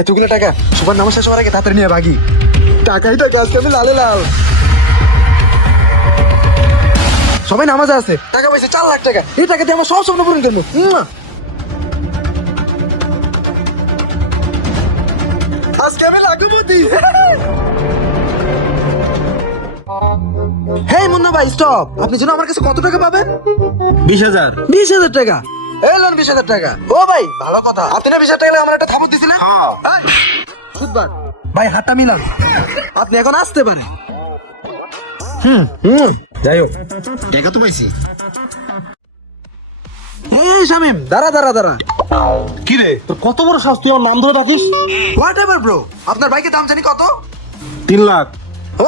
এতগুলো টাকা সুপার নামাজ শেষ হওয়ার আগে তাড়াতাড়ি নিয়ে ভাগি। টাকাই টাকা, আজকে আমি লালে লাল। সবাই নামাজে আছে, টাকা পাইছে 4 লাখ টাকা। এই টাকা দিয়ে আমার সব স্বপ্ন পূরণ করবো। আজকে আমি লাখপতি। হেই মুন্না ভাই, স্টপ। আপনি জানেন আমার কাছে কত টাকা পাবেন? 20,000। 20,000 টাকা। এই লোন 20,000 টাকা। ও ভাই ভালো কথা, আপনি না 20,000 টাকা আমার একটা থাপড় দিছিলেন। এই, খুদবার ভাই হাতটা মিলান, আপনি এখন আসতে পারেন। যাই হোক, টাকা তো পাইছি। এই শামিম, দাঁড়া দাঁড়া দাঁড়া। কি রে, তোর কত বড় সাহস, তুই আমার নাম ধরে ডাকিস? হোয়াট এভার ব্রো, আপনার বাইকের দাম জানি কত? 3 লাখ।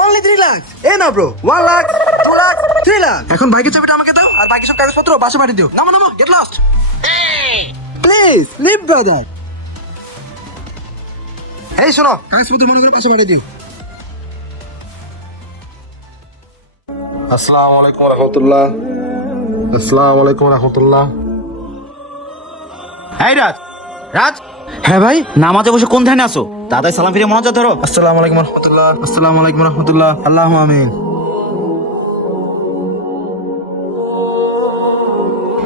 Only 3 লাখ? এ না ব্রো, 1 লাখ, 2 লাখ, 3 লাখ। এখন বাইকের চাবিটা আমাকে দাও, আর বাকি সব কাগজপত্র বাসা পাঠিয়ে দিও। নামো নামো, get lost. Please leave by that. এই শোনো, কাগজপত্র মনে করে বাসা পাঠিয়ে দিও। আসসালামু আলাইকুম রাহমাতুল্লাহ। আসসালামু আলাইকুম রাহমাতুল্লাহ। এই রাজ, রাজ হ্যাঁ ভাই। নামাজে বসে কোন ধ্যানে আছো? দাদাই সালাম ফিরে মনোযোগ ধরো। আসসালামু আলাইকুম রাহমাতুল্লাহ। আসসালামু আলাইকুম রাহমাতুল্লাহ। আল্লাহু আমিন।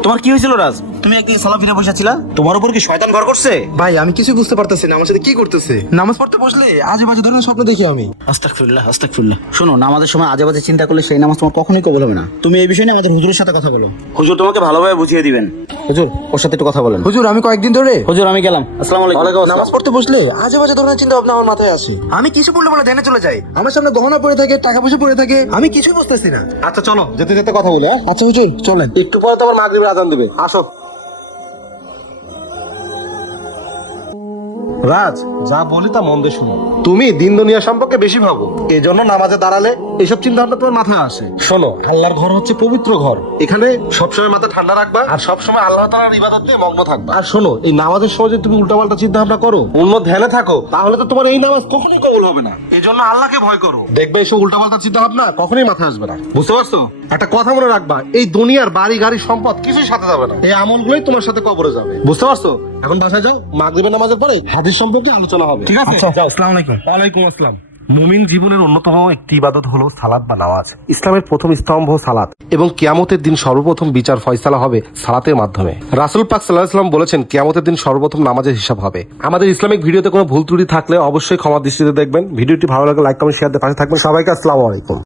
তোমার কি হয়েছিল রাজ? তুমি একদিন সালাম ফিরে বসেছিলা, তোমার উপর কি শয়তান ঘর করছে? ভাই আমি কিছু বুঝতে পারতেছি না, আমার সাথে কি করতেছে। নামাজ পড়তে বসলে আজে বাজে ধরনের স্বপ্ন দেখি আমি। আস্তাগফিরুল্লাহ, আস্তাগফিরুল্লাহ। শোনো, নামাজের সময় আজে বাজে চিন্তা করলে সেই নামাজ তোমার কখনোই কবুল হবে না। তুমি এই বিষয়ে নিয়ে আমাদের হুজুরের সাথে কথা বলো, হুজুর তোমাকে ভালোভাবে বুঝিয়ে দিবেন। হুজুর, ওর সাথে একটু কথা বলেন। হুজুর আমি কয়েকদিন ধরে হুজুর আমি গেলাম। আসসালামু আলাইকুম। নামাজ পড়তে বসলে আজে বাজে ধরনের চিন্তা ভাবনা আমার মাথায় আসে। আমি কিছু বললে বলে ধ্যানে চলে যাই, আমার সামনে গহনা পড়ে থাকে, টাকা পয়সা পড়ে থাকে, আমি কিছুই বুঝতেছি না। আচ্ছা চলো, যেতে যেতে কথা বলে। আচ্ছা হুজুর চলেন। একটু পরে তো আবার মাগরিবের আজান দিবে, আসো। রাজ, যা বলি তা মন দিয়ে শুনো। তুমি দিন দুনিয়া সম্পর্কে বেশি ভাবো, এই জন্য নামাজে দাঁড়ালে এইসব চিন্তা ভাবনা তোমার মাথায় আসে। শোনো, আল্লাহর ঘর হচ্ছে পবিত্র ঘর, এখানে সবসময় মাথা ঠান্ডা রাখবা আর সবসময় আল্লাহ তাআলার ইবাদত দিয়ে মগ্ন থাকবা। আর শোনো, এই নামাজের সময় যদি তুমি উল্টাপাল্টা চিন্তা ভাবনা করো, অন্য ধ্যানে থাকো, তাহলে তো তোমার এই নামাজ কখনোই কবুল হবে না। এই জন্য আল্লাহকে ভয় করো, দেখবে এইসব উল্টাপাল্টা চিন্তা ভাবনা কখনোই মাথায় আসবে না। বুঝতে পারছো? একটা কথা মনে রাখবা, এই দুনিয়ার বাড়ি গাড়ি সম্পদ কিছুই সাথে যাবে না, এই আমলগুলোই তোমার সাথে কবরে যাবে। বুঝতে পারছো? এখন বাসায় যাও, মাগরিবের নামাজের পরে হাদিস সম্পর্কে আলোচনা হবে, ঠিক আছে? আচ্ছা যাও, আসসালামু আলাইকুম। ওয়ালাইকুম আসসালাম। মুমিন জীবনের অন্যতম একটি ইবাদত হলো সালাত বা নামাজ। ইসলামের প্রথম স্তম্ভ সালাত, এবং কিয়ামতের দিন সর্বপ্রথম বিচার ফয়সালা হবে সালাতের মাধ্যমে। রাসূল পাক সাল্লাল্লাহু আলাইহি ওয়াসাল্লাম বলেছেন, কিয়ামতের দিন সর্বপ্রথম নামাজের হিসাব হবে। আমাদের ইসলামিক ভিডিওতে কোনো ভুল ত্রুটি থাকলে অবশ্যই ক্ষমা দৃষ্টিতে দেখবেন। ভিডিওটি ভালো লাগলে লাইক কমেন্ট শেয়ার দিয়ে পাশে থাকবেন। সবাইকে আসসালামু আলাইকুম।